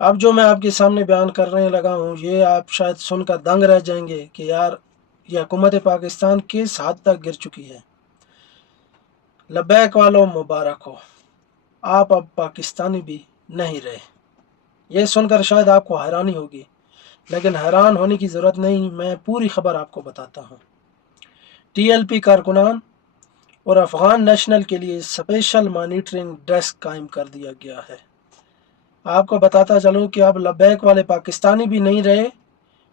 اب جو میں آپ کے سامنے بیان کرنے لگا ہوں یہ آپ شاید سن کر دنگ رہ جائیں گے کہ یار یہ حکومت پاکستان کس حد تک گر چکی ہے۔ لبیک والوں مبارک ہو، آپ اب پاکستانی بھی نہیں رہے۔ یہ سن کر شاید آپ کو حیرانی ہوگی، لیکن حیران ہونے کی ضرورت نہیں، میں پوری خبر آپ کو بتاتا ہوں۔ ٹی ایل پی کارکنان اور افغان نیشنل کے لیے اسپیشل مانیٹرنگ ڈیسک قائم کر دیا گیا ہے۔ آپ کو بتاتا چلوں کہ اب لبیک والے پاکستانی بھی نہیں رہے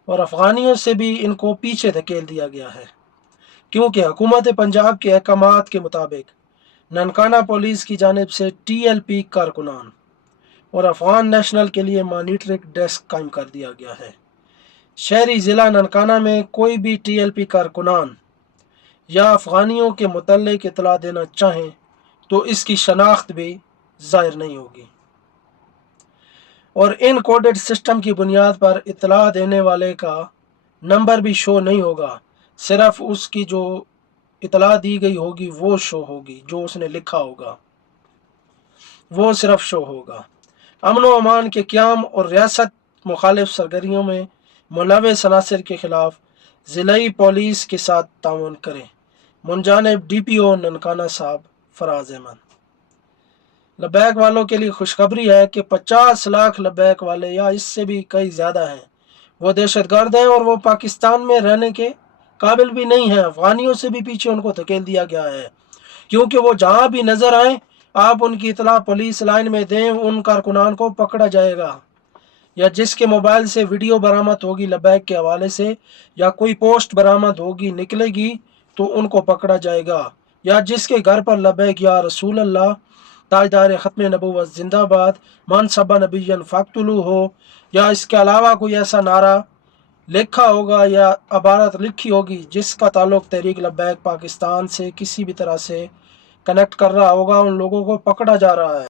اور افغانیوں سے بھی ان کو پیچھے دھکیل دیا گیا ہے، کیونکہ حکومت پنجاب کے احکامات کے مطابق ننکانہ پولیس کی جانب سے ٹی ایل پی کارکنان اور افغان نیشنل کے لیے مانیٹرنگ ڈیسک قائم کر دیا گیا ہے۔ شہری ضلع ننکانہ میں کوئی بھی ٹی ایل پی کارکنان یا افغانیوں کے متعلق اطلاع دینا چاہیں تو اس کی شناخت بھی ظاہر نہیں ہوگی، اور ان کوڈڈ سسٹم کی بنیاد پر اطلاع دینے والے کا نمبر بھی شو نہیں ہوگا، صرف اس کی جو اطلاع دی گئی ہوگی وہ شو ہوگی، جو اس نے لکھا ہوگا وہ صرف شو ہوگا۔ امن و امان کے قیام اور ریاست مخالف سرگرمیوں میں ملوث عناصر کے خلاف ضلعی پولیس کے ساتھ تعاون کریں۔ منجانب ڈی پی او ننکانہ صاحب فراز احمد۔ لبیک والوں کے لیے خوشخبری ہے کہ 50 لاکھ لبیک والے یا اس سے بھی کئی زیادہ ہیں، وہ دہشت گرد ہیں اور وہ پاکستان میں رہنے کے قابل بھی نہیں ہیں۔ افغانیوں سے بھی پیچھے ان کو دھکیل دیا گیا ہے، کیونکہ وہ جہاں بھی نظر آئیں آپ ان کی اطلاع پولیس لائن میں دیں، ان کارکنان کو پکڑا جائے گا، یا جس کے موبائل سے ویڈیو برآمد ہوگی لبیک کے حوالے سے یا کوئی پوسٹ برآمد ہوگی نکلے گی تو ان کو پکڑا جائے گا، یا جس کے گھر پر لبیک یا رسول اللہ تاجدار ختم نبوت زندہ باد من صب نبی فاقتلو ہو، یا اس کے علاوہ کوئی ایسا نعرہ لکھا ہوگا یا عبارت لکھی ہوگی جس کا تعلق تحریک لبیک پاکستان سے کسی بھی طرح سے کنیکٹ کر رہا ہوگا، ان لوگوں کو پکڑا جا رہا ہے۔